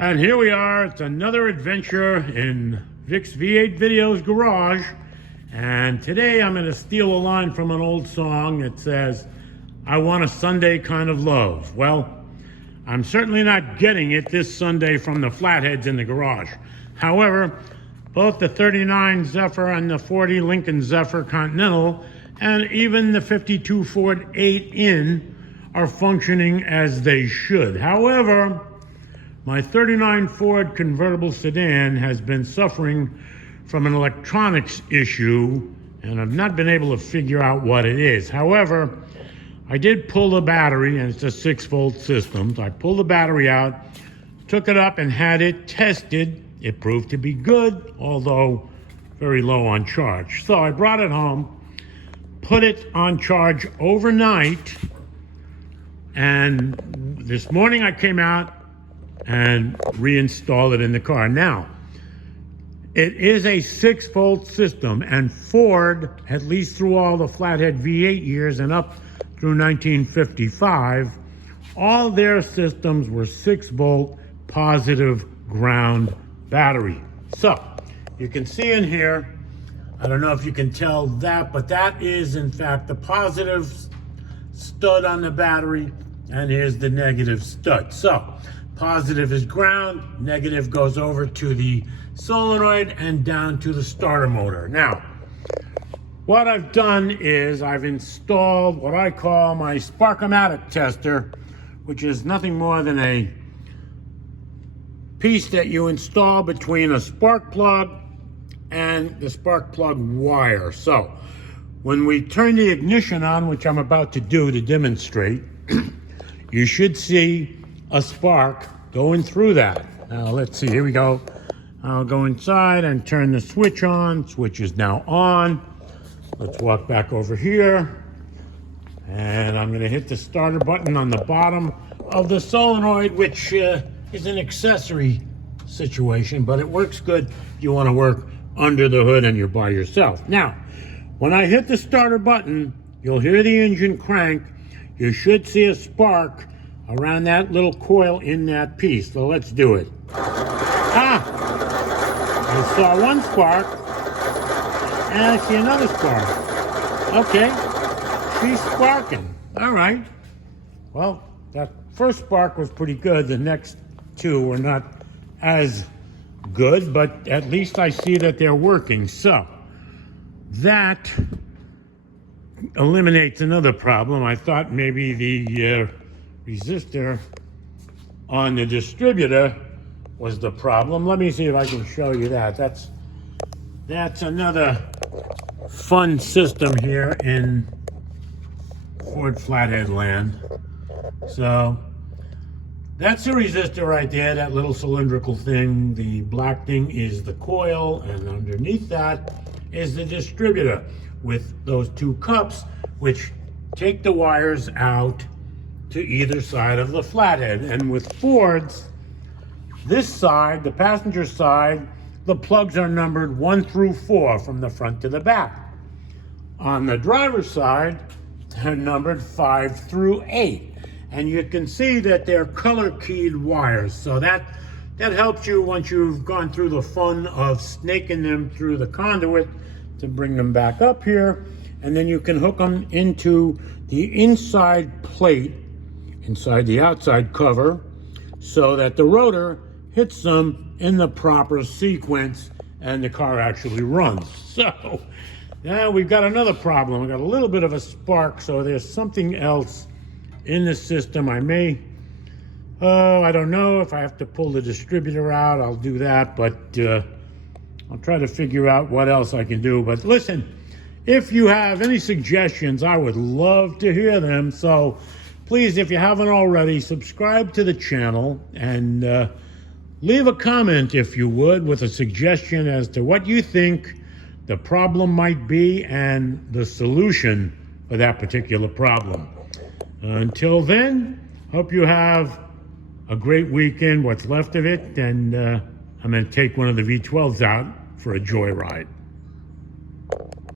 And here we are, it's another adventure in Vic's V8 Videos garage. And today I'm gonna steal a line from an old song that says, "I want a Sunday kind of love." Well, I'm certainly not getting it this Sunday from the flatheads in the garage. However, both the 39 Zephyr and the 40 Lincoln Zephyr Continental and even the 52 Ford 8-in are functioning as they should. However, my 39 Ford convertible sedan has been suffering from an electronics issue, and I've not been able to figure out what it is. However, I did pull the battery, and it's a 6-volt system. So I pulled the battery out, took it up and had it tested. It proved to be good, although very low on charge. So I brought it home, put it on charge overnight, and this morning I came out and reinstalled it in the car. Now, it is a 6-volt system, and Ford, at least through all the flathead V8 years and up through 1955, all their systems were 6-volt positive ground battery. So you can see in here, I don't know if you can tell that, but that is in fact the positive stud on the battery, and here's the negative stud. So positive is ground, negative goes over to the solenoid and down to the starter motor. Now, what I've done is I've installed what I call my Spark-O-Matic tester, which is nothing more than a piece that you install between a spark plug and the spark plug wire. So when we turn the ignition on, which I'm about to do to demonstrate, you should see a spark going through that. Now let's see, here we go. I'll go inside and turn the switch on. Switch is now on. Let's walk back over here. And I'm gonna hit the starter button on the bottom of the solenoid, which is an accessory situation, but it works good if you wanna work under the hood and you're by yourself. Now, when I hit the starter button, you'll hear the engine crank. You should see a spark around that little coil in that piece. So let's do it. I saw one spark, and I see another spark. Okay, she's sparking. All right. Well, that first spark was pretty good. The next two were not as good, but at least I see that they're working. So that eliminates another problem. I thought maybe the resistor on the distributor was the problem. Let me see if I can show you that. That's another fun system here in Ford Flathead land. So that's the resistor right there, that little cylindrical thing. The black thing is the coil, and underneath that is the distributor with those two cups, which take the wires out to either side of the flathead. And with Fords, this side, the passenger side, the plugs are numbered 1 through 4 from the front to the back. On the driver's side, they're numbered 5 through 8. And you can see that they're color keyed wires. So that helps you once you've gone through the fun of snaking them through the conduit to bring them back up here. And then you can hook them into the inside plate, inside the outside cover, so that the rotor hits them in the proper sequence and the car actually runs. So now we've got another problem. We've got a little bit of a spark, so there's something else in the system. I don't know if I have to pull the distributor out, I'll do that, but I'll try to figure out what else I can do. But listen, if you have any suggestions, I would love to hear them. So please, if you haven't already, subscribe to the channel and leave a comment, if you would, with a suggestion as to what you think the problem might be and the solution for that particular problem. Until then, hope you have a great weekend, what's left of it, and I'm going to take one of the V12s out for a joyride.